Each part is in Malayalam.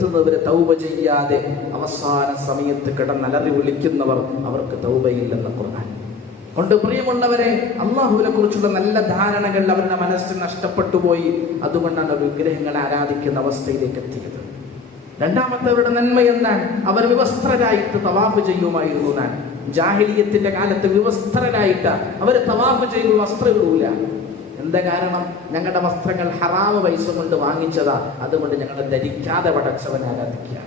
എത്തുന്നവരെ തൗബ ചെയ്യാതെ അവസാന സമയത്ത് കിടന്നലറി വിളിക്കുന്നവർ അവർക്ക് തൗബയില്ലെന്ന് ഖുർആൻ. കൊണ്ട് പ്രിയമുള്ളവരെ അള്ളാഹുവിനെ കുറിച്ചുള്ള നല്ല ധാരണകൾ അവരുടെ മനസ്സിൽ നഷ്ടപ്പെട്ടു പോയി. അതുകൊണ്ടാണ് വിഗ്രഹങ്ങളെ ആരാധിക്കുന്ന അവസ്ഥയിലേക്ക് എത്തിയത്. രണ്ടാമത്തവരുടെ നന്മ എന്നാൽ അവർ വിവസ്ത്രരായിട്ട് തവാഫ് ചെയ്യുമായിരുന്നു ഞാൻ ജാഹിലിയത്തിന്റെ കാലത്ത് വിവസ്ത്രരായിട്ട് അവർ തവാഫ് ചെയ്ത് വസ്ത്രമിടൂല. എന്താ കാരണം? ഞങ്ങളുടെ വസ്ത്രങ്ങൾ ഹറാമ് പൈസ കൊണ്ട് വാങ്ങിച്ചതാ. അതുകൊണ്ട് ഞങ്ങളെ ധരിക്കാതെ പടച്ചവനെ ആരാധിക്കുക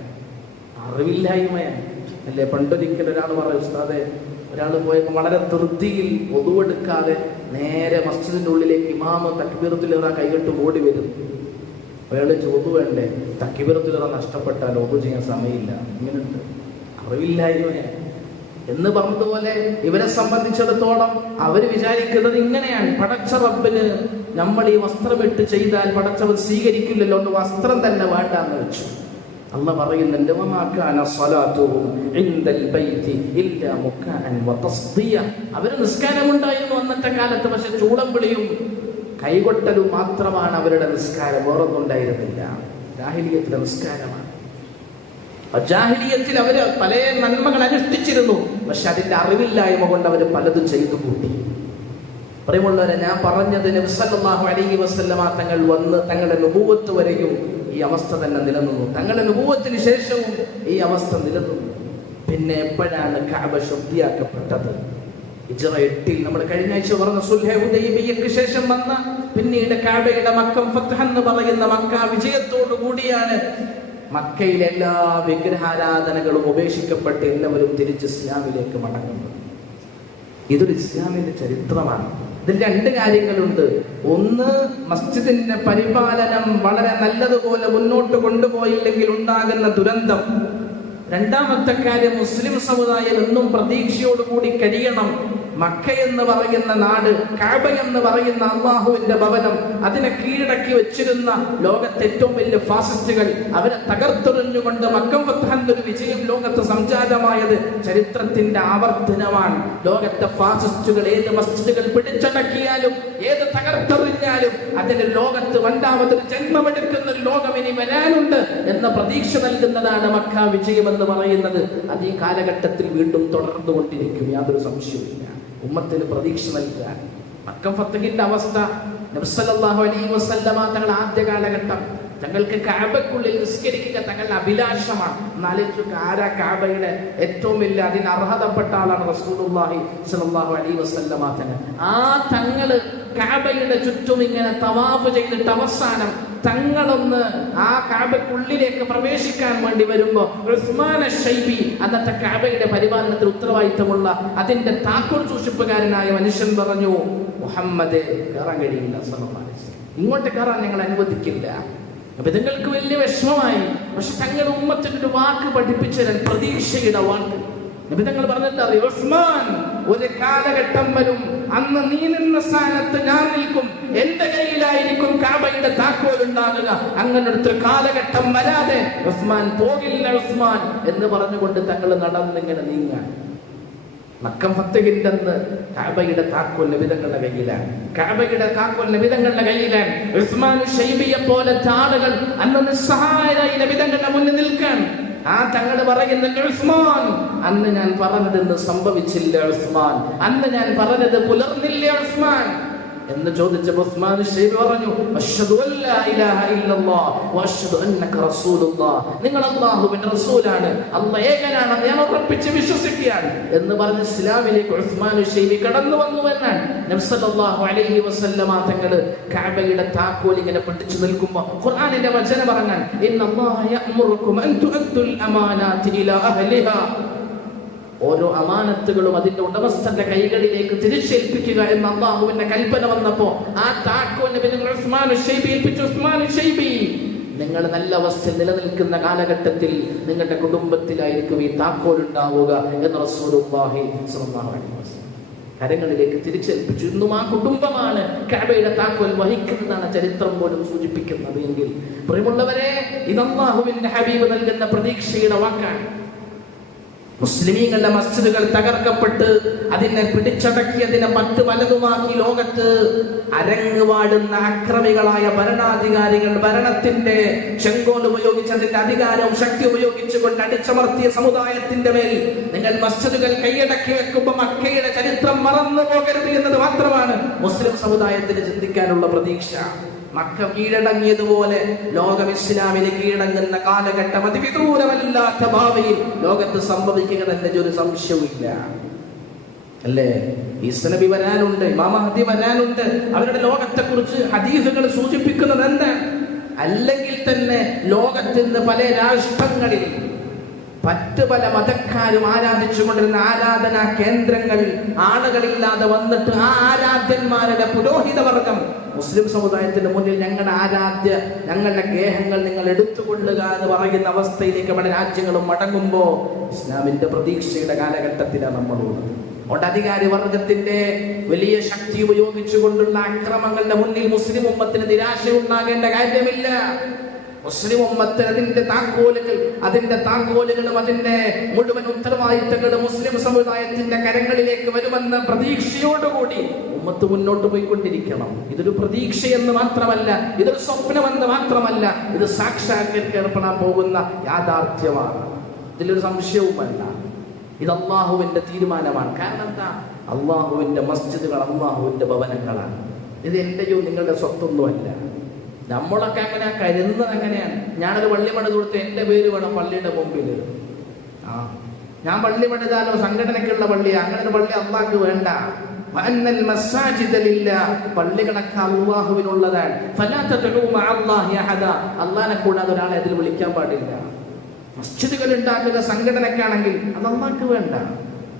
അറിവില്ലായ്മയാണ്. അല്ലേ? പണ്ടൊരിക്കൽ ഒരാൾ പറയും ഉസ്താദെ ഒരാൾ പോയപ്പോൾ വളരെ ധൃതിയിൽ ഒതുവെടുക്കാതെ നേരെ മസ്ജിദിന്റെ ഉള്ളിലേക്ക് ഇമാമ തക്ബീറത്തിലേറാ കൈകെട്ട് ഓടി വരും അയാൾ ചോദ്യം വേണ്ടേ? തക്കിബിറത്തിലേറെ നഷ്ടപ്പെട്ടാൽ ഒതു ചെയ്യാൻ സമയമില്ല. ഇങ്ങനെയുണ്ട്. അറിവില്ലായ്മയാണ്. എന്ന് പറഞ്ഞതുപോലെ ഇവരെ സംബന്ധിച്ചിടത്തോളം അവർ വിചാരിക്കുന്നത് ഇങ്ങനെയാണ്. പടച്ച റബ്ബിന് നമ്മൾ ഈ വസ്ത്രമിട്ട് ചെയ്താൽ പടച്ചവൻ സ്വീകരിക്കില്ലല്ലോ എന്ന് വസ്ത്രം തന്നെ വേണ്ടാന്ന് വെച്ചു. അല്ല പറയുന്നുണ്ട് അവർ നിസ്കാരമുണ്ടായിരുന്നു അന്നത്തെ കാലത്ത് പക്ഷെ ചൂടം വിളിയും കൈകൊട്ടലും മാത്രമാണ് അവരുടെ നിസ്കാരം. വേറൊന്നും ഉണ്ടായിരുന്നില്ല. രാഹുലിയത്തിന്റെ നിസ്കാരമാണ്. ജാഹിലിയത്തിൽ അവർ പല നന്മകൾ അനുഷ്ഠിച്ചിരുന്നു. പക്ഷെ അതിന്റെ അറിവില്ലായ്മ കൊണ്ട് അവർ പലതും ചെയ്തു കൂട്ടി. പ്രിയമുള്ളവരെ ഞാൻ പറഞ്ഞത് നബ്സല്ലാഹു അലൈഹി വസല്ലമ തങ്ങൾ വന്ന് തങ്ങളുടെ നുഭൂവത്ത് വരെയും ഈ അവസ്ഥ തന്നെ നിലനിന്നു. തങ്ങളുടെ നുഭൂവത്തിന് ശേഷവും ഈ അവസ്ഥ നിലനിന്നു. പിന്നെ എപ്പോഴാണ് കാബ ശുദ്ധിയാക്കപ്പെട്ടത്? ഹിജ്റ എട്ടിൽ നമ്മൾ കഴിഞ്ഞ ആഴ്ച പറഞ്ഞ സുൽഹ ഹുദൈബിയയ്ക്ക് ശേഷം വന്ന പിന്നീട് കാബയുടെ മക്കം ഫത്ഹ എന്ന് പറയുന്ന മക്ക വിജയത്തോടു കൂടിയാണ് മക്കയിലെ എല്ലാ വിഗ്രഹാരാധനകളും ഉപേക്ഷിക്കപ്പെട്ട് എല്ലാവരും തിരിച്ച് ഇസ്ലാമിലേക്ക് മടങ്ങുന്നു. ഇതൊരു ഇസ്ലാമിന്റെ ചരിത്രമാണ്. ഇതിൽ രണ്ട് കാര്യങ്ങളുണ്ട്. ഒന്ന് മസ്ജിദിന്റെ പരിപാലനം വളരെ നല്ലതുപോലെ മുന്നോട്ട് കൊണ്ടുപോയില്ലെങ്കിൽ ഉണ്ടാകുന്ന ദുരന്തം. രണ്ടാമത്തെ കാര്യം മുസ്ലിം സമുദായം എന്നും പ്രതീക്ഷയോടുകൂടി കഴിയണം. മക്ക എന്ന് പറയുന്ന നാട് കാബ എന്ന് പറയുന്ന അള്ളാഹുവിന്റെ ഭവനം അതിനെ കീഴടക്കി വെച്ചിരുന്ന ലോകത്തെ ഏറ്റവും വലിയ ഫാസിസ്റ്റുകൾ അവരെ തകർത്തെറിഞ്ഞുകൊണ്ട് മക്കം ഒരു വിജയം ലോകത്ത് സംജാതമായത് ചരിത്രത്തിന്റെ ആവർത്തനമാണ്. ലോകത്തെ ഫാസിസ്റ്റുകൾ ഏത് മസ്ജിദുകൾ പിടിച്ചടക്കിയാലും ഏത് തകർത്തെറിഞ്ഞാലും അതിന് ലോകത്ത് രണ്ടാമത് ജന്മമെടുക്കുന്ന ലോകം ഇനി വരാനുണ്ട് എന്ന പ്രതീക്ഷ നൽകുന്നതാണ് മക്ക വിജയം എന്ന് പറയുന്നത്. അത് ഈ കാലഘട്ടത്തിൽ വീണ്ടും തുടർന്നുകൊണ്ടിരിക്കും. യാതൊരു സംശയവുമില്ല. ഉമ്മത്തിന് പ്രതീക്ഷ നൽകുക മക്കം ഫത്തഹിന്റെ അവസ്ഥ നബ്സല്ലാഹു അലൈഹി വസല്ലമ തങ്ങൾ ആദ്യ കാലഘട്ടം. തങ്ങൾക്ക് കാബയ്ക്കുള്ളിൽ നിസ്കരിക്കുക തങ്ങളുടെ അഭിലാഷമാണ്. എന്നാലും ആരാ കാബയുടെ ഏറ്റവും വലിയ അതിന് അർഹതപ്പെട്ട ആളാണ് റസൂലുള്ളാഹി സല്ലല്ലാഹു അലൈഹി വസല്ലമ തങ്ങൾ ആ തങ്ങൾ കാബയുടെ ചുറ്റും ഇങ്ങനെ തവാഫ് ചെയ്തിട്ട് അവസാനം തങ്ങളൊന്ന് ആ കാബയ്ക്കുള്ളിലേക്ക് പ്രവേശിക്കാൻ വേണ്ടി വരുമ്പോ ഉസ്മാൻ ഷൈബി അന്നത്തെ കാബയുടെ പരിപാലനത്തിൽ ഉത്തരവാദിത്തമുള്ള അതിന്റെ താക്കോൽ സൂക്ഷിപ്പുകാരനായ മനുഷ്യൻ പറഞ്ഞു മുഹമ്മദ് കയറാൻ കഴിയില്ല ഇങ്ങോട്ട് കയറാൻ ഞങ്ങൾ അനുവദിക്കില്ല. അപ്പൊ നിങ്ങൾക്ക് വലിയ വിഷമമായി. പക്ഷെ തങ്ങളുടെ ഉമ്മത്തിന്റെ ഒരു വാക്ക് പഠിപ്പിച്ചു തരാൻ പ്രതീക്ഷയുടെ വാക്ക്. ഉസ്മാൻ ഒരു കാലഘട്ടം വരും. അന്ന് നീ നിന്ന സ്ഥാനത്ത് ഞാൻ നിൽക്കും. എന്റെ കയ്യിലായിരിക്കും കാബയുടെ താക്കോൽ ഉണ്ടാകുക. അങ്ങനെടുത്ത് കാലഘട്ടം വരാതെ ഉസ്മാൻ പോകില്ല ഉസ്മാൻ എന്ന് പറഞ്ഞുകൊണ്ട് തങ്ങൾ നടന്നിങ്ങനെ നീങ്ങാൻ മക്കം ഫത്തഹിന്റെ അന്ന് കാബയുടെ താക്കോൽ നബിതങ്ങളുടെ കയ്യിലാണ്. കാബയുടെ താക്കോൽ നബിതങ്ങളുടെ കയ്യിലാണ്. ഉസ്മാൻ ഷൈബിയെ പോലത്തെ ആളുകൾ അന്ന് നിസ്സഹായരായി നബിതങ്ങളുടെ മുന്നിൽ നിൽക്കാൻ ആ തങ്ങൾ പറയുന്നുണ്ട് ഉസ്മാൻ. അന്ന് ഞാൻ പറഞ്ഞതെന്ന് സംഭവിച്ചില്ല ഉസ്മാൻ. അന്ന് ഞാൻ പറഞ്ഞത് പുലർന്നില്ല ഉസ്മാൻ. എന്ന് ചോദിച്ച ഉസ്മാൻ ഷൈബി പറഞ്ഞു അഷ്ഹദു അല്ലാ ഇലാഹ ഇല്ലല്ലാഹ് വഅഷ്ഹദു അന്നക റസൂലുള്ളാഹ് നിങ്ങൾ അല്ലാഹുവിന്റെ റസൂലാണ്. അല്ലാഹ് ഏകനാണ്. ഞാൻ ഉറപ്പിച്ച് വിശ്വസിക്കുകയാണ്. എന്ന് പറഞ്ഞ് ഇസ്ലാമിലേക്ക് ഉസ്മാൻ ഷൈബി കടന്നു വന്നു എന്നാണ് നബി സല്ലല്ലാഹു അലൈഹി വസല്ലമ തങ്ങൾ കഅബയുടെ താക്കോൽ ഇങ്ങനെ പിടിച്ചു നിൽക്കുമ്പോൾ ഖുർആനിന്റെ വചനം പറഞ്ഞാൽ ഇന്നല്ലാഹ യഅമുറുക്കും അൻ തുഅദ്ദുൽ അമാനാതി ഇലാ അഹ്ലിഹാ. ഓരോ അമാനത്തുകളും അതിന്റെ ഉടമസ്ഥന്റെ കൈകളിലേക്ക് തിരിച്ചേൽപ്പിക്കുക എന്ന അള്ളാഹുവിന്റെ കൽപ്പന വന്നപ്പോ ആ താക്കോൽ നിങ്ങൾ ഉസ്മാൻ ഉസ്മാൻ നിങ്ങൾ നല്ല അവസ്ഥയിൽ നിലനിൽക്കുന്ന കാലഘട്ടത്തിൽ നിങ്ങളുടെ കുടുംബത്തിലായിരിക്കും ഈ താക്കോൽ ഉണ്ടാവുക എന്ന് റസൂലുള്ളാഹി അലൈഹി വസല്ലം കരങ്ങളിലേക്ക് തിരിച്ചേൽപ്പിച്ചു. ഇന്നും ആ കുടുംബമാണ് കാബയുടെ താക്കോൽ വഹിക്കുന്നതാണ് ചരിത്രം പോലും സൂചിപ്പിക്കുന്നത്. എങ്കിൽ പ്രിയമുള്ളവരെ ഇത് ഹബീബ് നൽകുന്ന പ്രതീക്ഷയുടെ വാക്കാണ്. മുസ്ലിമീങ്ങളുടെ മസ്ജിദുകൾ തകർക്കപ്പെട്ട് അതിനെ പിടിച്ചടക്കിയതിനെ പത്ത് വലതുമാക്കി ലോകത്ത് അരങ്ങുവാടുന്ന അക്രമികളായ ഭരണാധികാരികൾ ഭരണത്തിന്റെ ചെങ്കോൽ ഉപയോഗിച്ച് അതിന്റെ അധികാരവും ശക്തി ഉപയോഗിച്ചുകൊണ്ട് അടിച്ചമർത്തിയ സമുദായത്തിന്റെ മേൽ നിങ്ങൾ മസ്ജിദുകൾ കൈയടക്കി വെക്കുമ്പോൾ മക്കയുടെ ചരിത്രം മറന്നു പോകരുത് എന്നത് മാത്രമാണ് മുസ്ലിം സമുദായത്തിന് ചിന്തിക്കാനുള്ള പ്രതീക്ഷ. മക്ക കീഴടങ്ങിയതുപോലെ ലോകം ഇസ്ലാമിന് കീഴടങ്ങുന്ന കാലഘട്ടം അതിവിദൂരമല്ലാത്ത ഭാവിയിൽ ലോകത്ത് സംഭവിക്കുക തന്നെ ഒരു സംശയവുമില്ല. അല്ലേ? ഈസനബി വരാനുണ്ട് മാമഹദി വരാനുണ്ട്. അവരുടെ ലോകത്തെ കുറിച്ച് ഹദീസുകൾ സൂചിപ്പിക്കുന്നത് എന്താണ്? അല്ലെങ്കിൽ തന്നെ ലോകത്തിന് പല രാഷ്ട്രങ്ങളിൽ മറ്റ് പല മതക്കാരും ആരാധിച്ചുകൊണ്ടിരുന്ന ആരാധനാ കേന്ദ്രങ്ങൾ ആളുകളില്ലാതെ വന്നിട്ട് ആ ആരാധ്യന്മാരുടെ പുരോഹിതവർഗം മുസ്ലിം സമുദായത്തിന്റെ മുന്നിൽ ഞങ്ങളുടെ ആരാധ്യ ഞങ്ങളുടെ ഗേഹങ്ങൾ നിങ്ങൾ എടുത്തുകൊള്ളുക എന്ന് പറയുന്ന അവസ്ഥയിലേക്ക് നമ്മുടെ രാജ്യങ്ങളും മടങ്ങുമ്പോൾ ഇസ്ലാമിന്റെ പ്രതീക്ഷയുടെ കാലഘട്ടത്തിലാണ് നമ്മളുള്ളത്. അതുകൊണ്ട് അധികാരി വർഗത്തിന്റെ വലിയ ശക്തി ഉപയോഗിച്ചുകൊണ്ടുള്ള അക്രമങ്ങളുടെ മുന്നിൽ മുസ്ലിം ഉമ്മത്തിന് നിരാശ ഉണ്ടാകേണ്ട കാര്യമില്ല. മുസ്ലിം താക്കോലുകൾ അതിന്റെ താക്കോലുകളും അതിന്റെ മുഴുവൻ ഉത്തരവാദിത്തങ്ങളും മുസ്ലിം സമുദായത്തിന്റെ കരങ്ങളിലേക്ക് വരുമെന്ന പ്രതീക്ഷയോടുകൂടി ഉമ്മത്ത് മുന്നോട്ട് പോയിക്കൊണ്ടിരിക്കണം. ഇതൊരു പ്രതീക്ഷയെന്ന് മാത്രമല്ല ഇതൊരു സ്വപ്നമെന്ന് മാത്രമല്ല ഇത് സാക്ഷാത്കരിക്കപ്പെടാൻ പോകുന്ന യാഥാർത്ഥ്യമാണ്. ഇതിലൊരു സംശയവുമല്ല. ഇത് അള്ളാഹുവിന്റെ തീരുമാനമാണ്. കാരണം എന്താ? അള്ളാഹുവിന്റെ മസ്ജിദുകൾ അള്ളാഹുവിന്റെ ഭവനങ്ങളാണ്. ഇത് എന്റെയോ നിങ്ങളുടെ സ്വത്തൊന്നുമല്ല. നമ്മളൊക്കെ അങ്ങനെ കരുതുന്നത് അങ്ങനെയാണ്. ഞാനൊരു പള്ളി പണിത് കൊടുത്ത് എന്റെ പേര് വേണം പള്ളിയുടെ മുമ്പിൽ ആ ഞാൻ പള്ളി പണിതാലോ സംഘടനയ്ക്കുള്ള പള്ളി അങ്ങനെ ഒരു പള്ളി അള്ളാഹ്ക്ക് വേണ്ട. പള്ളികളൊക്കെ അള്ളാഹുവിനുള്ളതാണ്. അള്ളാഹിനെ കൂടാതെ ഒരാളെ അതിൽ വിളിക്കാൻ പാടില്ല. മസ്ജിദുകൾ ഉണ്ടാക്കുന്ന സംഘടനക്കാണെങ്കിൽ അത് അള്ളാഹ്ക്ക് വേണ്ട.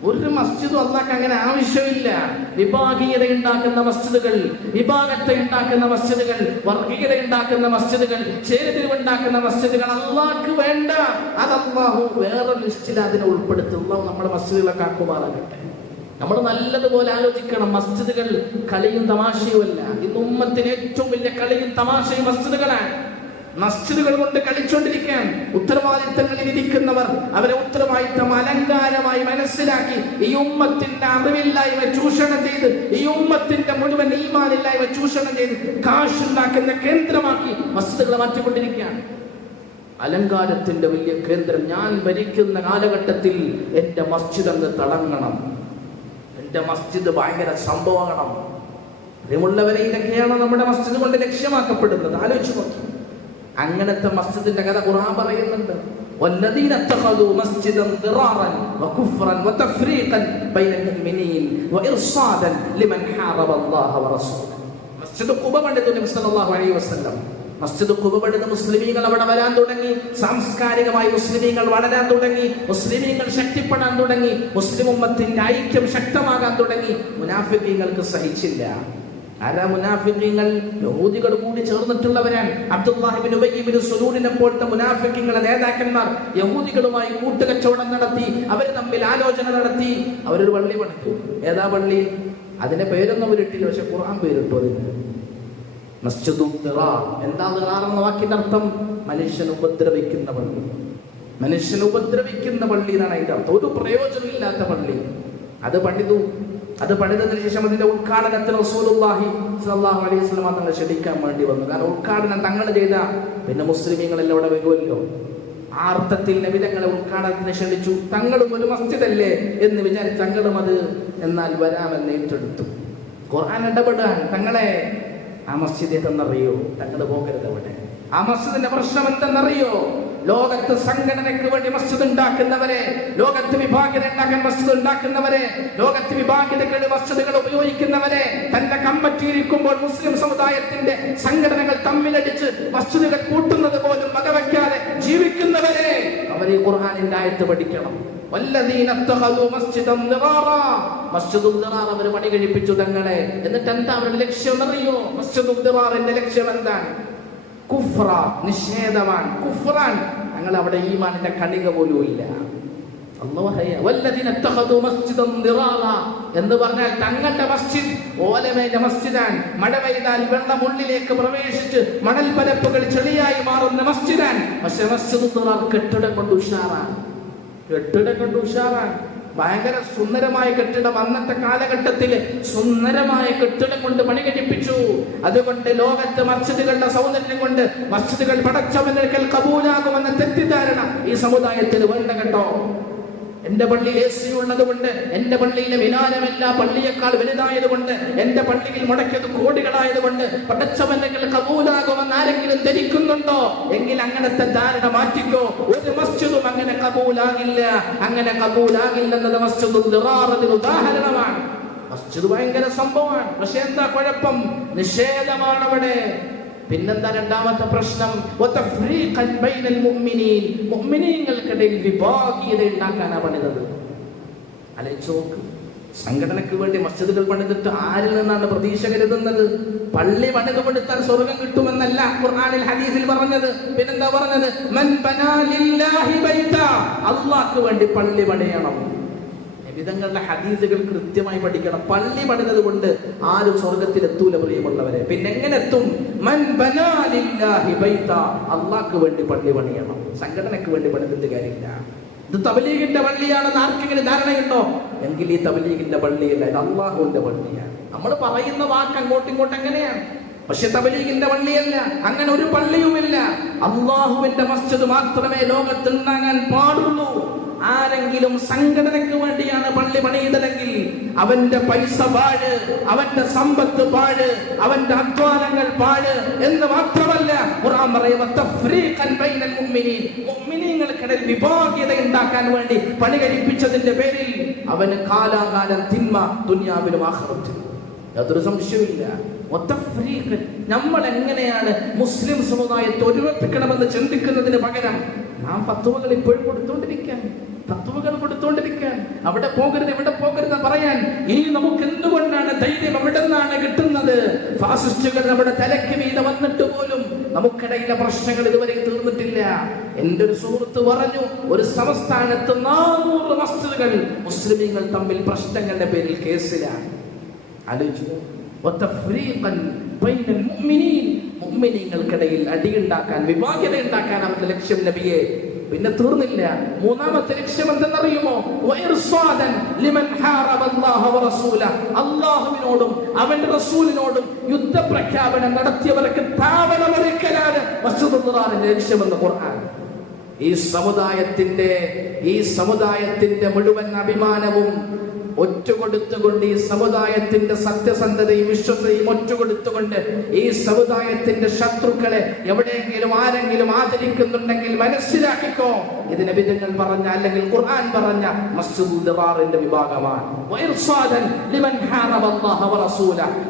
ഒരു മസ്ജിദും അള്ളാഹ്ക്ക് അങ്ങനെ ആവശ്യമില്ല വിഭാഗീയത ഉണ്ടാക്കുന്ന മസ്ജിദുകൾ വിഭാഗത്തെ ഉണ്ടാക്കുന്ന മസ്ജിദുകൾ വർഗീയത ഉണ്ടാക്കുന്ന മസ്ജിദുകൾ ചേരിതിരിവുണ്ടാക്കുന്ന മസ്ജിദുകൾ അള്ളാഹ്ക്ക് വേണ്ട. അത് അള്ളാഹു വേറെ ലിസ്റ്റിൽ അതിനെ ഉൾപ്പെടുത്തുന്ന അള്ളാഹു നമ്മുടെ മസ്ജിദുകളൊക്കെ ആക്കുമാറാകട്ടെ നമ്മൾ നല്ലതുപോലെ ആലോചിക്കണം. മസ്ജിദുകൾ കളിയും തമാശയുമല്ല. ഇന്ന് ഉമ്മത്തിന് ഏറ്റവും വലിയ കളിയും തമാശയും മസ്ജിദുകളാണ്. മസ്ജിദുകൾ കൊണ്ട് കളിച്ചുകൊണ്ടിരിക്കാൻ ഉത്തരവാദിത്തങ്ങളിൽ ഇരിക്കുന്നവർ അവരെ ഉത്തരവാദിത്തം അലങ്കാരമായി മനസ്സിലാക്കി ഈ ഉമ്മത്തിന്റെ അറിവില്ലായ്മ ചൂഷണം ചെയ്ത് ഈ ഉമ്മത്തിന്റെ മുഴുവൻ ഈമാനില്ലായ്മ ചൂഷണം ചെയ്ത് കാശുണ്ടാക്കുന്ന കേന്ദ്രമാക്കി മസ്ജിദുകളെ മാറ്റിക്കൊണ്ടിരിക്കുകയാണ്. അലങ്കാരത്തിന്റെ വലിയ കേന്ദ്രം ഞാൻ ഭരിക്കുന്ന കാലഘട്ടത്തിൽ എന്റെ മസ്ജിദ് അങ്ങ് തടങ്ങണം. എന്റെ മസ്ജിദ് ഭയങ്കര സംഭവമാണ്. അറിവുള്ളവരെ ഇതൊക്കെയാണ് നമ്മുടെ മസ്ജിദ് കൊണ്ട് ലക്ഷ്യമാക്കപ്പെടുന്നത്. ആലോചിച്ച് നോക്കി. അങ്ങനത്തെ മസ്ജിദിന്റെ കഥ ഖുർആൻ പറയുന്നുണ്ട് والذين اتخذوا مسجدا ضرارا وكفرا وتفريقا بين المؤمنين وارصادا لمن حارب الله ورسوله മസ്ജിദ് ഖുബ പണ്ഡിതു നബി സല്ലല്ലാഹു അലൈഹി വസല്ലം മസ്ജിദ് ഖുബ പണ്ഡിത മുസ്ലിമീങ്ങൾ അവിടെ വരാൻ തുടങ്ങി സാംസ്കാരികമായി മുസ്ലിമീങ്ങൾ വളരാൻ തുടങ്ങി മുസ്ലിമീങ്ങൾ ശക്തിപ്പെടാൻ തുടങ്ങി മുസ്ലിം ഉമ്മത്തിന്റെ ഐക്യം ശക്തമാകാൻ തുടങ്ങി മുനാഫിക്കീങ്ങൾക്ക് സഹിച്ചില്ല ആരാ മുനാഫിക്കീങ്ങൾ യഹൂദികൾ കൂടി ചേർന്നിട്ടുള്ളവരാണ്. അബ്ദുല്ലാഹിബിൻ ഉബയ്യിബിൻ സുലൂലിനെ പോലത്തെ മുനാഫിക്കീങ്ങളെ നേതാക്കന്മാർ യഹൂദികളുമായി കൂട്ടുകച്ചവടം നടത്തി അവർ തമ്മിൽ ആലോചന നടത്തി. അവരൊരു പള്ളി പണിതു. ഏതാ പള്ളി? അതിന്റെ പേരൊന്നും അവരിട്ടില്ല പക്ഷെ ഖുർആൻ പേരിട്ടു അതിന്. മസ്ജിദും. എന്താ എന്ന വാക്കിന്റെ അർത്ഥം? മനുഷ്യൻ ഉപദ്രവിക്കുന്ന പള്ളി. മനുഷ്യൻ ഉപദ്രവിക്കുന്ന പള്ളി എന്നാണ് അതിന്റെ അർത്ഥം. ഒരു പ്രയോജനമില്ലാത്ത പള്ളി. അത് പണിതു അത് പണിതതിനു ശേഷം അതിന്റെ ഉദ്ഘാടനത്തിന് റസൂലുള്ളാഹി അലൈഹി ക്ഷണിക്കാൻ വേണ്ടി വന്നു. കാരണം ഉദ്ഘാടനം തങ്ങൾ ചെയ്ത പിന്നെ മുസ്ലിമീങ്ങളെല്ലാം അവിടെ വരുമല്ലോ ആ അർത്ഥത്തിൽ നബിതങ്ങളെ ഉദ്ഘാടനത്തിന് ക്ഷണിച്ചു. തങ്ങളും ഒരു മസ്ജിദല്ലേ എന്ന് വിചാരിച്ച് തങ്ങളും അത് എന്നാൽ വരാമെന്ന് ഏറ്റെടുത്തു. ഖുർആൻ ഇടപെടാൻ തങ്ങളെ ആ മസ്ജിദ് എന്തെന്നറിയോ തങ്ങൾ പോകരുത് അവിടെ. ആ മസ്ജിദിന്റെ പ്രശ്നം എന്തെന്നറിയോ? ലോകത്ത് സംഘടനയ്ക്ക് വേണ്ടി മസ്ജിദ് ഉണ്ടാക്കുന്നവരെ ലോകത്ത് വിഭാഗത ഉണ്ടാക്കാൻ മസ്ജിദ് ഉണ്ടാക്കുന്നവരെ ലോകത്ത് വിഭാഗതകൾ മസ്ജിദുകൾ ഉപയോഗിക്കുന്നവരെ തന്റെ കമ്മറ്റിയിരിക്കുമ്പോൾ മുസ്ലിം സമുദായത്തിന്റെ സംഘടനകൾ തമ്മിലടിച്ച് മസ്ജിദുകൾ കൂട്ടുന്നത് പോലും വകവയ്ക്കാതെ ജീവിക്കുന്നവരെ അവർ ഈ ഖുർആാനിന്റെ ആയത്ത് പഠിക്കണം. അവർ പണി കഴിപ്പിച്ചു തങ്ങളെ. എന്നിട്ട് എന്താ അവരുടെ ലക്ഷ്യം അറിയോ? മസ്ജിദ് ലക്ഷ്യം എന്താണ്? കുഫ്ര നിഷേധമാണ്. കുഫ്രാൻ. ഞങ്ങൾ അവിടെ ഈമാനിന്റെ കണിക പോലും ഇല്ല. എന്ന് പറഞ്ഞാൽ തങ്ങളുടെ മസ്ജിദ് ഓലമേഞ്ഞ മസ്ജിദാൻ മഴ പെയ്താൽ വെള്ളം ഉള്ളിലേക്ക് പ്രവേശിച്ച് മണൽ പരപ്പുകൾ ചെളിയായി മാറുന്ന മസ്ജിദാൻ പക്ഷെ മസ്ജിദ് കെട്ടിടം കൊണ്ട് ഉഷാറാണ്. കെട്ടിടം കൊണ്ട് ഉഷാറാണ്. ഭയങ്കര സുന്ദരമായ കെട്ടിടം അന്നത്തെ കാലഘട്ടത്തിൽ സുന്ദരമായ കെട്ടിടം കൊണ്ട് പണി കഴിപ്പിച്ചു അതുകൊണ്ട് ലോകത്ത് മസ്ജിദുകളുടെ സൗന്ദര്യം കൊണ്ട് മസ്ജിദുകൾ പടച്ചവനേക്കൽ കബൂലാകുമെന്ന തെറ്റിദ്ധാരണ ഈ സമുദായത്തിൽ വേണ്ട കേട്ടോ. എന്റെ പള്ളിയിൽ എ സി ഉള്ളത് കൊണ്ട് എന്റെ പള്ളിയിലെ വിനാരമല്ല പള്ളിയേക്കാൾ വലുതായത് കൊണ്ട് എന്റെ പള്ളിയിൽ മുടക്കിയത് കോടികളായത് കൊണ്ട് പടച്ചവനകൾ കബൂലാകുമെന്ന് ആരെങ്കിലും ധരിക്കുന്നുണ്ടോ? എങ്കിൽ അങ്ങനത്തെ ധാരണ മാറ്റിക്കോ. ഒരു മസ്ജിദും അങ്ങനെ കബൂലാകില്ല. അങ്ങനെ കബൂലാകില്ലെന്നത് മസ്ജിദ് ഉദാഹരണമാണ്. മസ്ജിദ് ഭയങ്കര സംഭവമാണ്. പക്ഷെ എന്താ കുഴപ്പം? നിഷേധമാണ് അവിടെ പിന്നെന്താ രണ്ടാമത്തെ പ്രശ്നം? മുഅ്മിനീങ്ങൾക്കിടയിൽ വിഭാഗീയത ഉണ്ടാക്കാനാ പണിതത്. അലച്ചോക്ക് സംഘടനയ്ക്ക് വേണ്ടി മസ്ജിദുകൾ പണിതിട്ട് ആരിൽ നിന്നാണ് പ്രതീക്ഷ കരുതുന്നത് പള്ളി പണിത് കൊടുത്താൽ സ്വർഗം കിട്ടുമെന്നല്ല ഖുർആനിൽ ഹദീസിൽ പറഞ്ഞത്. പിന്നെന്താ പറഞ്ഞത്? മൻ ബനാ ലില്ലാഹി ബൈത വേണ്ടി പള്ളി പണിയണം. വിധങ്ങളുടെ ഹദീസുകൾ കൃത്യമായി പഠിക്കണം. പള്ളി പണിതത് കൊണ്ട് ആരും സ്വർഗത്തിൽ എത്തൂല പ്രിയമുള്ളവരെ പിന്നെ എങ്ങനെ എത്തും അള്ളാഹ്ക്ക് വേണ്ടി പള്ളി പണിയണം. സംഘടനയ്ക്ക് വേണ്ടി പണിതിട്ട് കാര്യമില്ല. ഇത് തബലീഗിന്റെ പള്ളിയാണെന്ന് ആർക്കെങ്കിലും ധാരണയുണ്ടോ? എങ്കിൽ ഈ തബലീഗിന്റെ പള്ളിയല്ല ഇത് അള്ളാഹുവിന്റെ പള്ളിയാണ്. നമ്മൾ പറയുന്ന വാക്ക് അങ്ങോട്ടും ഇങ്ങോട്ടും എങ്ങനെയാണ്? പക്ഷെ തബലീഗിന്റെ പള്ളിയല്ല. അങ്ങനെ ഒരു പള്ളിയുമില്ല. അള്ളാഹുവിന്റെ മസ്ജിദ് മാത്രമേ ലോകത്ത് ഉണ്ടാകാൻ പാടുള്ളൂ. ആരെങ്കിലും സംഘടനയ്ക്ക് വേണ്ടിയാണ് പള്ളി പണിയതെങ്കിൽ അവന്റെ പൈസ പാഴ് അവന്റെ സമ്പത്ത് പാഴ് അവന്റെ അധ്വാനങ്ങൾ പാഴ് എന്ന് മാത്രമല്ല ഖുർആൻ മുഅ്മിനീങ്ങൾക്കിടയിൽ വിഭാഗീയത ഉണ്ടാക്കാൻ വേണ്ടി പണി കഴിപ്പിച്ചതിന്റെ പേരിൽ അവന് കാലാകാലം തിന്മ ദുനിയാവിലും ആഹ്റത്തിലും യാതൊരു സംശയമില്ല നമ്മൾ എങ്ങനെയാണ് മുസ്ലിം സമുദായത്തെ ഒരുമിപ്പിക്കണമെന്ന് ചിന്തിക്കുന്നതിന് പകരം നാം ഫത്വകൾ ഇപ്പോഴും കൊടുത്തോണ്ടിരിക്കാൻ തത്വകൾ കൊടുത്തോണ്ടിരിക്കാൻ. അവിടെ പോകരുത് ഇവിടെ പോകരുത് പറയാൻ. ഇനി നമുക്ക് എന്തുകൊണ്ടാണ് ധൈര്യം എവിടെ നിന്നാണ് കിട്ടുന്നത്? ഫാസിസ്റ്റുകൾ നമ്മുടെ തലയ്ക്ക് മീത വന്നിട്ട് പോലും നമുക്കിടയിലെ പ്രശ്നങ്ങൾ ഇതുവരെ തീർന്നിട്ടില്ല. എന്റെ ഒരു സുഹൃത്ത് പറഞ്ഞു ഒരു സംസ്ഥാനത്ത് നാനൂറ് മസ്ജിദുകൾ മുസ്ലിമീങ്ങൾ തമ്മിൽ പ്രശ്നങ്ങളുടെ പേരിൽ കേസിലാണ്. ആലോചിച്ചു മുഅ്മിനീങ്ങൾക്കിടയിൽ അടിയുണ്ടാക്കാൻ വിഭാഗീയത ഉണ്ടാക്കാൻ അവരുടെ ലക്ഷ്യം നബിയെ. പിന്നെ തീർന്നില്ല. മൂന്നാമത്തെ ലക്ഷ്യം എന്തെന്നറിയുമോ? അള്ളാഹുവിനോടും അവന്റെ റസൂലിനോടും യുദ്ധ പ്രഖ്യാപനം നടത്തിയവർക്ക് താവളമൊരുക്കലാണ് മസ്ജിദുൽ ലക്ഷ്യമെന്ന് ഖുർആൻ. ഈ സമുദായത്തിന്റെ ഈ സമുദായത്തിന്റെ മുഴുവൻ അഭിമാനവും ഒറ്റുകൊടുത്തുകൊണ്ട് ഈ സമുദായത്തിന്റെ സത്യസന്ധതയും വിശ്വസതയും ഒറ്റുകൊടുത്തുകൊണ്ട് ഈ സമുദായത്തിന്റെ ശത്രുക്കളെ എവിടെയെങ്കിലും ആരെങ്കിലും ആദരിക്കുന്നുണ്ടെങ്കിൽ മനസ്സിലാക്കിക്കോ. ഇതിന് വിധങ്ങൾ പറഞ്ഞ അല്ലെങ്കിൽ ഖുർആൻ പറഞ്ഞ മസ്ജിദ് വിഭാഗമാണ്.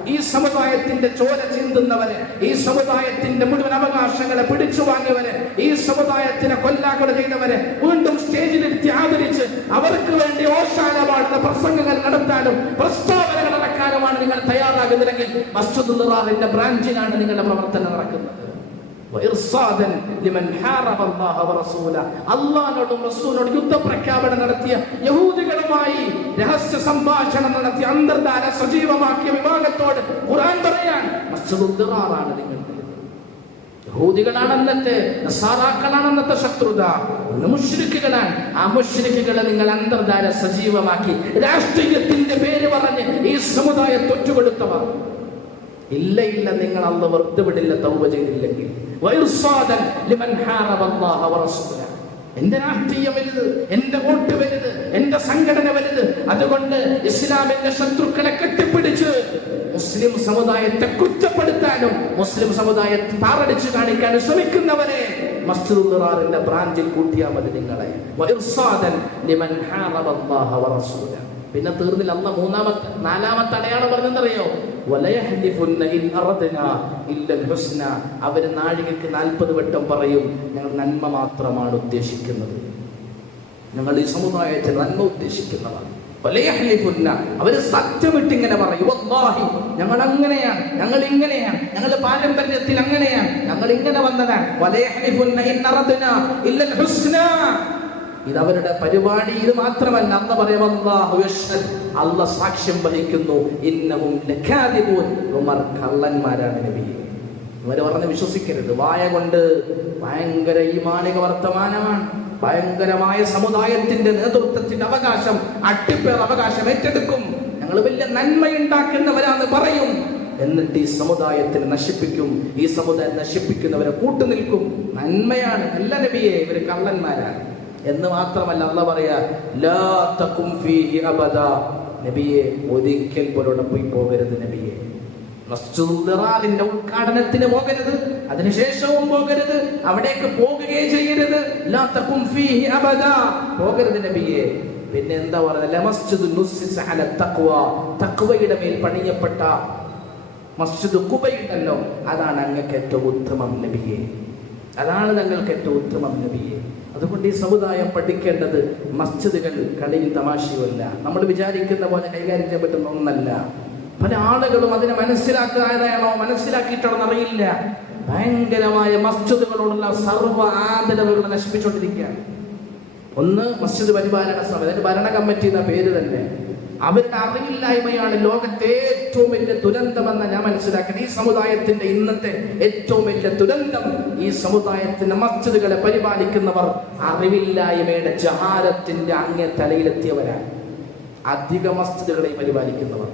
ഈ സമുദായത്തിന്റെ ചോര ചിന്തുന്നവരെ ഈ സമുദായത്തിന്റെ മുഴുവൻ അവകാശങ്ങളെ പിടിച്ചു വാങ്ങിയവരെ ഈ സമുദായത്തിനെ കൊല്ലാക്കൊല ചെയ്തവരെ വീണ്ടും സ്റ്റേജിലിരുത്തി ആദരിച്ച് അവർക്ക് വേണ്ടി ഓശാന പാടുന്ന പ്രസംഗങ്ങൾ നടത്താനും പ്രസ്താവനകൾ നടക്കാനുമാണ് നിങ്ങൾ തയ്യാറാകുന്നതെങ്കിൽ മസ്ജിദ് നിറാവിന്റെ ബ്രാഞ്ചിനാണ് നിങ്ങളുടെ പ്രവർത്തനം നടക്കുന്നത്. അല്ലാഹുവോടും റസൂലിനോടും യുദ്ധപ്രഖ്യാപനം നടത്തിയ യഹൂദികളുമായി രഹസ്യ സംഭാഷണം നടത്തി അന്തർധാര സജീവമാക്കിയ വിഭാഗത്തോട് ഖുർആൻ പറയാൻ നിങ്ങളുടെ യഹൂദികളാണ് അന്നത്തെ നസാറാക്കളാണ് അന്നത്തെ ശത്രുത മുഷ്രിക്കുകളാണ്. ആ മുഷ്രിക്കുകളെ നിങ്ങൾ അന്തർധാര സജീവമാക്കി രാഷ്ട്രീയത്തിന്റെ പേര് പറഞ്ഞ് ഈ സമുദായം തൊറ്റുകൊടുത്തവർ ഇല്ല ഇല്ല നിങ്ങൾ അന്ന് വെറുതെ വിടില്ല തൗബ ചെയ്തില്ലെങ്കിൽ. വൈർസാദൻ ലിമൻ അല്ലാഹ വറസൂല. എന്റെ രാഷ്ട്രീയം വലുത് എന്റെ വോട്ട് വലുത് എന്റെ സംഘടന വലുത്. അതുകൊണ്ട് ഇസ്ലാമിന്റെ ശത്രുക്കളെ കെട്ടിപ്പിടിച്ച് മുസ്ലിം സമുദായത്തെ കുറ്റപ്പെടുത്താനും മുസ്ലിം സമുദായത്തെ താറടിച്ചു കാണിക്കാനും ശ്രമിക്കുന്നവരെ മസ്ജിദ് ബ്രാഞ്ചിൽ കൂട്ടിയാൽ മതി നിങ്ങളെ. പിന്നെ തീർന്നില്ല. അന്ന് മൂന്നാമത്തെ നാലാമത്തെ അടയാളം പറഞ്ഞെന്നറിയോ അവർ നാഴികക്ക് നാൽപ്പത് വട്ടം പറയും ഞങ്ങൾ നന്മ മാത്രമാണ് ഉദ്ദേശിക്കുന്നത്. ഞങ്ങൾ ഈ സമുദായത്തിൽ നന്മ ഉദ്ദേശിക്കുന്നതാണ്. അവർ സത്യമിട്ട് ഇങ്ങനെ പറയും ഞങ്ങൾ അങ്ങനെയാണ് ഞങ്ങൾ ഇങ്ങനെയാണ് ഞങ്ങൾ പാരമ്പര്യത്തിൽ അങ്ങനെയാണ് ഞങ്ങൾ ഇങ്ങനെ വന്നതാണ് ഇത് അവരുടെ പരിപാടി ഇത് മാത്രമല്ല അന്ന് പറയുമ്പോൾ അല്ല സാക്ഷ്യം വഹിക്കുന്നു. ഇന്നവും ഉമർ കള്ളന്മാരാണ് നബിയെ ഇവർ പറഞ്ഞ് വിശ്വസിക്കരുത്. വായ കൊണ്ട് ഭയങ്കര ഈമാനിക വർത്തമാനമാണ്. ഭയങ്കരമായ സമുദായത്തിന്റെ നേതൃത്വത്തിന്റെ അവകാശം അട്ടിപ്പേർ അവകാശം ഏറ്റെടുക്കും. ഞങ്ങൾ വലിയ നന്മയുണ്ടാക്കുന്നവരാന്ന് പറയും. എന്നിട്ട് ഈ സമുദായത്തിനെ നശിപ്പിക്കും. ഈ സമുദായം നശിപ്പിക്കുന്നവരെ കൂട്ടുനിൽക്കും. നന്മയാണ്. നല്ല നബിയെ ഇവർ കള്ളന്മാരാണ്. എന്ന് മാത്രമല്ല അല്ല പറയാ നബിയെ ഒരിക്കൽ പോലും പോയി പോകരുത് നബിയെ. ഉദ്ഘാടനത്തിന് പോകരുത് അതിനുശേഷവും പോകരുത് അവിടേക്ക് പോകുകയേ ചെയ്യരുത്. പോകരുത് നബിയെ. പിന്നെ എന്താ പറയുന്നത്? തക്വയുടെ മേൽ പണിയപ്പെട്ട മസ്ജിദ് കുബയുണ്ടല്ലോ അതാണ് അങ്ങക്ക് ഏറ്റവും ഉത്തമം നബിയെ. അതാണ് ഞങ്ങൾക്ക് ഏറ്റവും ഉത്തമം നബിയെ. അതുകൊണ്ട് ഈ സമുദായം പഠിക്കേണ്ടത് മസ്ജിദുകൾ കളിയും തമാശയുമല്ല. നമ്മൾ വിചാരിക്കുന്ന പോലെ കൈകാര്യം ചെയ്യാൻ പറ്റുന്ന ഒന്നല്ല. പല ആളുകളും അതിനെ മനസ്സിലാക്കാതെയാണോ മനസ്സിലാക്കിയിട്ടാണോ അറിയില്ല ഭയങ്കരമായ മസ്ജിദുകളോടുള്ള സർവ ആദരവുകൾ നശിപ്പിച്ചുകൊണ്ടിരിക്കുകയാണ്. ഒന്ന് മസ്ജിദ് പരിപാലന അതിന്റെ ഭരണ കമ്മിറ്റി എന്ന പേര് തന്നെ. അവരുടെ അറിവില്ലായ്മയാണ് ലോകത്തെ ഏറ്റവും വലിയ ദുരന്തമെന്ന് ഞാൻ മനസ്സിലാക്കുന്നത് ഈ സമുദായത്തിന്റെ ഇന്നത്തെ ഏറ്റവും വലിയ ദുരന്തം ഈ സമുദായത്തിന്റെ മസ്ജിദുകളെ പരിപാലിക്കുന്നവർ അറിവില്ലായ്മയുടെ ജഹാരത്തിന്റെ അങ്ങേ തലയിലെത്തിയവരാണ്. അധിക മസ്ജിദുകളെ പരിപാലിക്കുന്നവർ.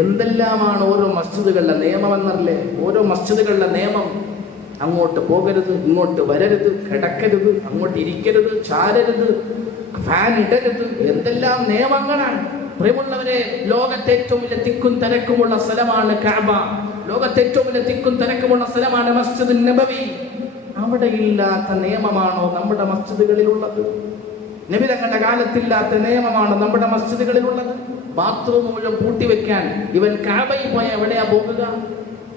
എന്തെല്ലാമാണ് ഓരോ മസ്ജിദുകളുടെ നിയമം എന്നല്ലേ ഓരോ മസ്ജിദുകളുടെ നിയമം അങ്ങോട്ട് പോകരുത് ഇങ്ങോട്ട് വരരുത് കിടക്കരുത് അങ്ങോട്ട് ഇരിക്കരുത് ചാരരുത് ഫാൻ ഇടരുത്. എന്തെല്ലാം നിയമങ്ങളാണ്. പ്രിയമുള്ളവരെ ലോകത്തെ ഏറ്റവും വലിയ തിക്കും തിരക്കുമുള്ള സ്ഥലമാണ് കാബ. ലോകത്തെ ഏറ്റവും വലിയ തിക്കും തിരക്കുമുള്ള സ്ഥലമാണ് മസ്ജിദ് നബവി. അവിടെ ഇല്ലാത്ത നിയമമാണോ നമ്മുടെ മസ്ജിദുകളിലുള്ളത്? നബി തങ്ങളുടെ കാലത്തില്ലാത്ത നിയമമാണ് നമ്മുടെ മസ്ജിദുകളിലുള്ളത്? ബാത്റൂം മുഴുവൻ പൂട്ടിവെക്കാൻ ഇവൻ കാബയിൽ പോയ എവിടെയാ പോകുക?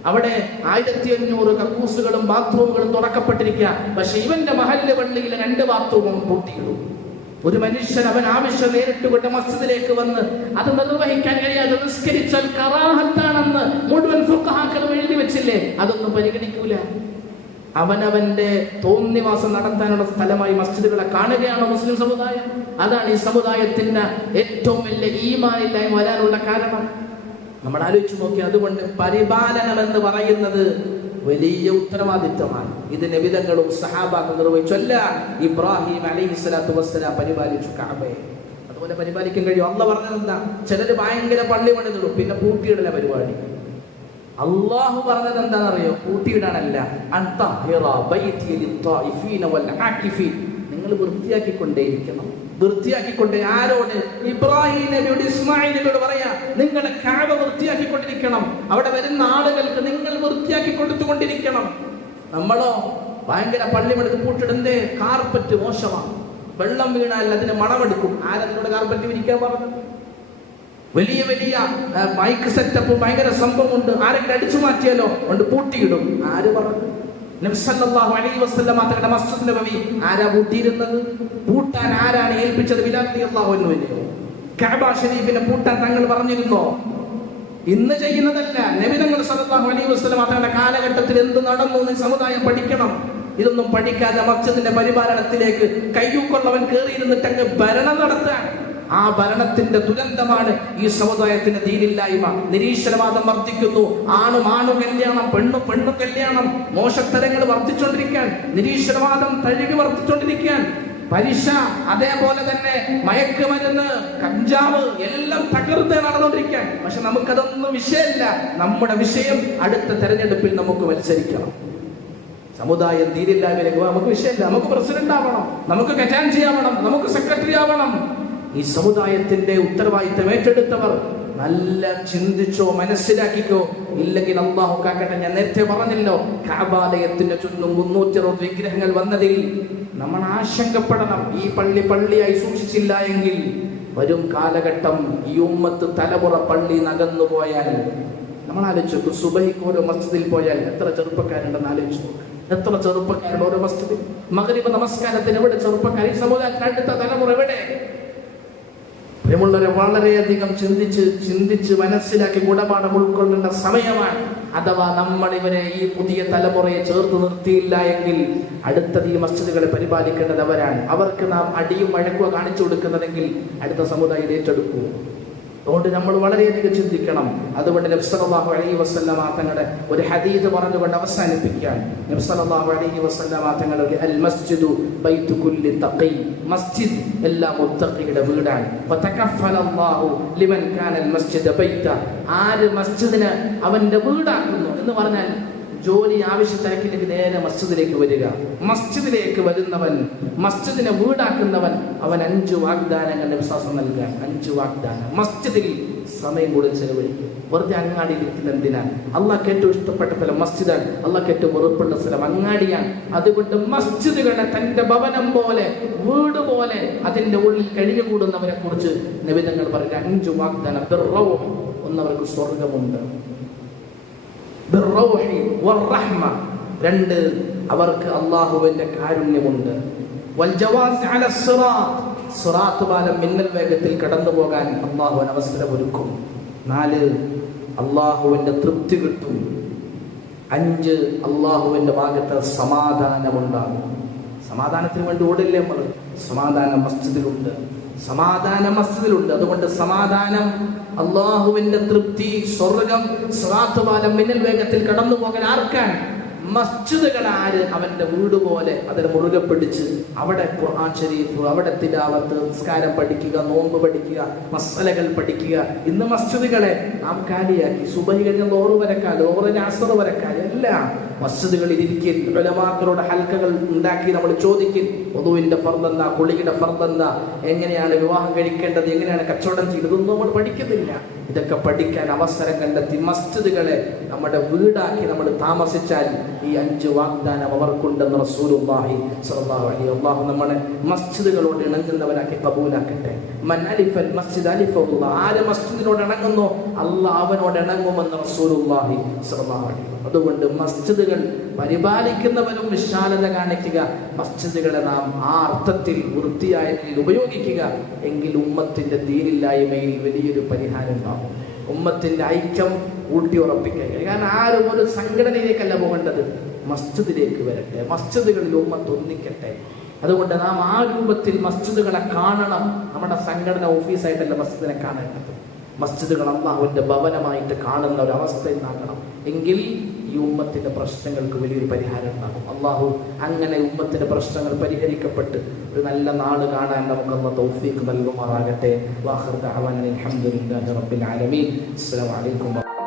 അവിടെ ആയിരത്തി അഞ്ഞൂറ് കക്കൂസുകളും ബാത്റൂമുകളും തുറക്കപ്പെട്ടിരിക്കുക. പക്ഷെ ഇവന്റെ മഹല്ല് പള്ളിയിലെ രണ്ട് ബാത്റൂമും പൂട്ടിയിടും. ഒരു മനുഷ്യൻ അവൻ ആവശ്യം നേരിട്ട് കൊണ്ട് മസ്ജിദിലേക്ക് വന്ന് അത് നിർവഹിക്കാൻ കഴിയാതെ നിസ്കരിച്ചാൽ കറാഹത്താണെന്ന് മുഴുവൻ സുഖാക്കൾ എഴുതി വെച്ചില്ലേ? അതൊന്നും പരിഗണിക്കൂല. അവനവന്റെ തോന്നിവാസം നടത്താനുള്ള സ്ഥലമായി മസ്ജിദുകളെ കാണുകയാണ് മുസ്ലിം സമുദായം. അതാണ് ഈ സമുദായത്തിന്റെ ഏറ്റവും വലിയ ഈമാനില്ലായ്മ വരാനുള്ള കാരണം. നമ്മൾ ആലോചിച്ചു നോക്കി അതുകൊണ്ട് പരിപാലനം എന്ന് പറയുന്നത് വലിയ ഉത്തരവാദിത്തമാണ് ഇത് നബിതങ്ങളും സഹാബാക്കൾ നിർവഹിച്ചല്ല ഇബ്രാഹിം അലൈഹി സ്വലാത്തു വസ്സലാം പരിപാലിച്ചു കാബയെ. അതുപോലെ പരിപാലിക്കാൻ കഴിയും. അള്ള പറഞ്ഞത് എന്താ? ചിലര് ഭയങ്കര പള്ളി പണിതിടും. പിന്നെ പൂട്ടിയിടല പരിപാടി. അള്ളാഹു പറഞ്ഞത് എന്താണെന്നറിയോ? കൂട്ടിയിടാനല്ല നിങ്ങൾ വൃത്തിയാക്കിക്കൊണ്ടേയിരിക്കണം. വൃത്തിയാക്കിക്കൊണ്ടേ ആരോട്? ഇബ്രാഹിം നബിയോട് ഇസ്മായിലിനോട് പറയാ നിങ്ങളെ കാബ വൃത്തിയാക്കിക്കൊണ്ടിരിക്കണം അവിടെ വരുന്ന ആളുകൾക്ക് നിങ്ങൾ വൃത്തിയാക്കി കൊടുത്തുകൊണ്ടിരിക്കണം. നമ്മളോ ഭയങ്കര പള്ളിമെടുത്ത് പൂട്ടിടുന്നേ കാർപ്പറ്റ് മോശമാണ്. വെള്ളം വീണാൽ അതിന് മണമെടുക്കും. ആരെന്നോട് കാർപ്പറ്റ് വിരിക്കാൻ പറഞ്ഞു വലിയ വലിയ മൈക്ക് സെറ്റപ്പ് ഭയങ്കര സംഭവമുണ്ട്. ആരെങ്കിലും അടിച്ചു മാറ്റിയാലോ? കൊണ്ട് പൂട്ടിയിടും. ആര് പറഞ്ഞു? തങ്ങളുടെ പൂട്ടിയിരുന്നത്? പൂട്ടാൻ ആരാണ് ഏൽപ്പിച്ചത്? ഷരീഫിനെ പൂട്ടാൻ തങ്ങൾ പറഞ്ഞിരുന്നോ? ഇന്ന് ചെയ്യുന്നതല്ല. നബിതങ്ങൾ സല്ലല്ലാഹു അലൈഹി വസ്ലം തങ്ങളുടെ കാലഘട്ടത്തിൽ എന്ത് നടന്നു എന്ന് സമുദായം പഠിക്കണം. ഇതൊന്നും പഠിക്കാതെ മസ്ജിദിന്റെ പരിപാലനത്തിലേക്ക് കയ്യൂക്കൊള്ളവൻ കയറിയിരുന്നിട്ട് അങ്ങ് ഭരണം നടത്താൻ ആ ഭരണത്തിന്റെ ദുരന്തമാണ് ഈ സമുദായത്തിന്റെ തീരില്ലായ്മ നിരീശ്വരവാദം വർദ്ധിക്കുന്നു. ആണും ആണു കല്യാണം പെണ്ണു പെണ്ണു കല്യാണം. മോശത്തരങ്ങൾ വർദ്ധിച്ചുകൊണ്ടിരിക്കാൻ നിരീശ്വരവാദം തഴുകി വർദ്ധിച്ചുകൊണ്ടിരിക്കാൻ പലിശ അതേപോലെ തന്നെ മയക്കുമരുന്ന് കഞ്ചാവ് എല്ലാം തകർത്ത് നടന്നുകൊണ്ടിരിക്കാൻ. പക്ഷെ നമുക്കതൊന്നും വിഷയമല്ല. നമ്മുടെ വിഷയം അടുത്ത തെരഞ്ഞെടുപ്പിൽ നമുക്ക് മത്സരിക്കണം. സമുദായം തീരില്ലായ്മയിലേക്ക് നമുക്ക് വിഷയമില്ല. നമുക്ക് പ്രസിഡന്റ് ആവണം നമുക്ക് കറ്റാൻജി ആവണം നമുക്ക് സെക്രട്ടറി ആവണം. ഈ സമുദായത്തിന്റെ ഉത്തരവാദിത്തം ഏറ്റെടുത്തവർ നല്ല ചിന്തിച്ചോ മനസ്സിലാക്കിക്കോ. ഇല്ലെങ്കിൽ അള്ളാഹു കാക്കട്ടെ ഞാൻ നേരത്തെ പറഞ്ഞല്ലോ കാബാലയത്തിന്റെ ചുറ്റും മുന്നൂറ്റി അറുപത് വിഗ്രഹങ്ങൾ വന്നതിൽ നമ്മൾ ആശങ്കപ്പെടണം. ഈ പള്ളി പള്ളിയായി സൂക്ഷിച്ചില്ല എങ്കിൽ വരും കാലഘട്ടം ഈ ഉമ്മത്ത് തലമുറ പള്ളി നകന്നു പോയാൽ നമ്മൾ ആലോചിച്ചു സുബഹിക്ക് ഓരോ മസ്ജിദിൽ പോയാൽ എത്ര ചെറുപ്പക്കാരുണ്ടെന്ന് ആലോചിച്ചു എത്ര ചെറുപ്പക്കാരുണ്ട് ഓരോ മസ്ജിദിൽ? മകരീപ നമസ്കാരത്തിന് എവിടെ ചെറുപ്പക്കാർ? ഈ സമുദായത്തിന് അടുത്ത തലമുറ എവിടെ? പ്രിയമുള്ളവരെ വളരെയധികം ചിന്തിച്ച് ചിന്തിച്ച് മനസ്സിലാക്കി ഗുണപാഠം ഉൾക്കൊള്ളേണ്ട സമയമാണ്. അഥവാ നമ്മൾ ഇവരെ ഈ പുതിയ തലമുറയെ ചേർത്ത് നിർത്തിയില്ല എങ്കിൽ അടുത്തത് ഈ മസ്ജിദുകളെ പരിപാലിക്കേണ്ടത് അവരാണ്. അവർക്ക് നാം അടിയും വഴക്കുക കാണിച്ചു കൊടുക്കുന്നതെങ്കിൽ അടുത്ത സമുദായം ഏറ്റെടുക്കൂ. അതുകൊണ്ട് നമ്മൾ വളരെയധികം ചിന്തിക്കണം. അതുകൊണ്ട് നബ്സലാഹു അലൈഹി വസ്ല്ല തങ്ങളുടെ ഒരു ഹദീദ് പറഞ്ഞുകൊണ്ട് അവസാനിപ്പിക്കാൻ നബ്സലാഹു അലൈഹി വസ്ല്ല തങ്ങളുടെ അൽ മസ്ജിദു ബൈത്തു കുല്ലി തഖി മസ്ജിദ് എല്ലാ മുത്തഖിയുടെ വീടാണ്. ഫതകഫലല്ലാഹു ലിമൻ കാന അൽ മസ്ജിദ ബൈത ആര് മസ്ജിദിനെ അവന്റെ വീടാക്കുന്നു എന്ന് പറഞ്ഞാൽ ജോലി ആവശ്യത്തിനക്കില്ലെങ്കിൽ നേരെ മസ്ജിദിലേക്ക് വരിക. മസ്ജിദിലേക്ക് വരുന്നവൻ മസ്ജിദിനെ വീടാക്കുന്നവൻ അവൻ അഞ്ചു വാഗ്ദാനങ്ങളുടെ വിശ്വാസം നൽകാൻ. അഞ്ചു വാഗ്ദാനം. മസ്ജിദിൽ സമയം കൂടുതൽ ചെലവഴിക്കും. വെറുതെ അങ്ങാടി ഇരിക്കുന്ന എന്തിനാണ് അള്ളാഹ് ഏറ്റവും ഇഷ്ടപ്പെട്ട സ്ഥലം മസ്ജിദാണ്. അള്ളാഹ് ഏറ്റവും ഉറപ്പുള്ള സ്ഥലം അങ്ങാടിയാണ്. അതുകൊണ്ട് മസ്ജിദുകളെ തന്റെ ഭവനം പോലെ വീട് പോലെ അതിന്റെ ഉള്ളിൽ കഴിഞ്ഞുകൂടുന്നവരെ കുറിച്ച് നബിതങ്ങൾ പറഞ്ഞ അഞ്ചു വാഗ്ദാനം. ബിർറൗഹ്. ഒന്നവർക്ക് സ്വർഗമുണ്ട് വറഹ്മ. രണ്ട് അവർക്ക് അള്ളാഹുവിന്റെ കാരുണ്യമുണ്ട്. മിന്നൽ വേഗത്തിൽ കടന്നു പോകാൻ അള്ളാഹു അവസരം ഒരുക്കും നാല് അള്ളാഹുവിന്റെ തൃപ്തി കിട്ടും. അഞ്ച് അള്ളാഹുവിന്റെ ഭാഗത്ത് സമാധാനമുണ്ടാകും. സമാധാനത്തിന് വേണ്ടി ഓടില്ലേ നമ്മൾ സമാധാനം മസ്ജിദിലുണ്ട്. സമാധാനം മസ്ജിദിലുണ്ട്. അതുകൊണ്ട് സമാധാനം അള്ളാഹുവിന്റെ തൃപ്തി സ്വർഗം സ്വാത്തുപാലം മിന്നൽ വേഗത്തിൽ കടന്നു പോകാൻ ആർക്കാൻ മസ്ജിദുകൾ ആര് അവന്റെ വീട് പോലെ അതിന് മുറുകെ പിടിച്ച് അവിടെ ഖുർആൻ ഷരീഫ് അവിടെ തിലാവത്ത് നിസ്കാരം പഠിക്കുക നോമ്പ് പഠിക്കുക മസലകൾ പഠിക്കുക. ഇന്ന് മസ്ജിദുകളെ നാം കാലിയാക്കി. സുബഹി കഴിഞ്ഞ ലോറ് വരക്കാൽ ലോറിന് അസറ് വരക്കാൽ എല്ലാം മസ്ജിദുകളിൽ ഇരിക്കും ഉലമാക്കളുടെ ഹൽക്കകൾ ഉണ്ടാക്കി നമ്മൾ ചോദിക്കും ഒതുവിന്റെ ഫർദെന്താ? കുളിയുടെ ഫർദെന്താ? എങ്ങനെയാണ് വിവാഹം കഴിക്കേണ്ടത്? എങ്ങനെയാണ് കച്ചവടം ചെയ്യുന്നത്? നമ്മൾ പഠിക്കുന്നില്ല. ഇതൊക്കെ പഠിക്കാൻ അവസരം കണ്ടെത്തി മസ്ജിദുകളെ നമ്മുടെ വീടാക്കി നമ്മൾ താമസിച്ചാൽ ഈ അഞ്ച് വാഗ്ദാനം അവർക്കുണ്ടെന്ന് റസൂലുള്ളാഹി സ്വല്ലല്ലാഹു അലൈഹി അല്ലാഹു നമ്മളെ മസ്ജിദുകളോട് ഇണങ്ങുന്നവരാക്കി കബൂലാക്കട്ടെ. മൻ അലിഫൽ മസ്ജിദ് അലിഫുള്ള ആര് മസ്ജിദിനോട് ഇണങ്ങുന്നോ? അള്ളാഹ് അവനോട് ഇണങ്ങുമെന്ന് റസൂലുള്ളാഹി അലൈഹി അതുകൊണ്ട് മസ്ജിദുകൾ പരിപാലിക്കുന്നവരും വിശാലത കാണിക്കുക മസ്ജിദുകളെ നാം ആ അർത്ഥത്തിൽ വൃത്തിയായ ഉപയോഗിക്കുക. എങ്കിൽ ഉമ്മത്തിന്റെ ദീനില്ലായ്മയിൽ വലിയൊരു പരിഹാരം ഉണ്ടാകും. ഉമ്മത്തിന്റെ ഐക്യം ഊട്ടി ഉറപ്പിക്കുക കാരണം ആരും ഒരു സംഘടനയിലേക്കല്ല പോകേണ്ടത്. മസ്ജിദിലേക്ക് വരട്ടെ. മസ്ജിദുകളിൽ ഉമ്മത്ത് ഒന്നിക്കട്ടെ. അതുകൊണ്ട് നാം ആ രൂപത്തിൽ മസ്ജിദുകളെ കാണണം. നമ്മുടെ സംഘടന ഓഫീസായിട്ടല്ല മസ്ജിദിനെ കാണേണ്ടത്. മസ്ജിദുകൾ അള്ളാഹുവിന്റെ ഭവനമായിട്ട് കാണുന്ന ഒരു അവസ്ഥ ഉണ്ടാകണം. എങ്കിൽ ഈ ഉമ്മത്തിന്റെ പ്രശ്നങ്ങൾക്ക് വലിയൊരു പരിഹാരം ഉണ്ടാകും. അള്ളാഹു അങ്ങനെ ഉമ്മത്തിന്റെ പ്രശ്നങ്ങൾ പരിഹരിക്കപ്പെട്ട് ഒരു നല്ല നാട് കാണാൻ നമുക്കൊന്ന് തൗഫീഖ് നൽകുമാറാകട്ടെ. വാഹർ അലൈക്കും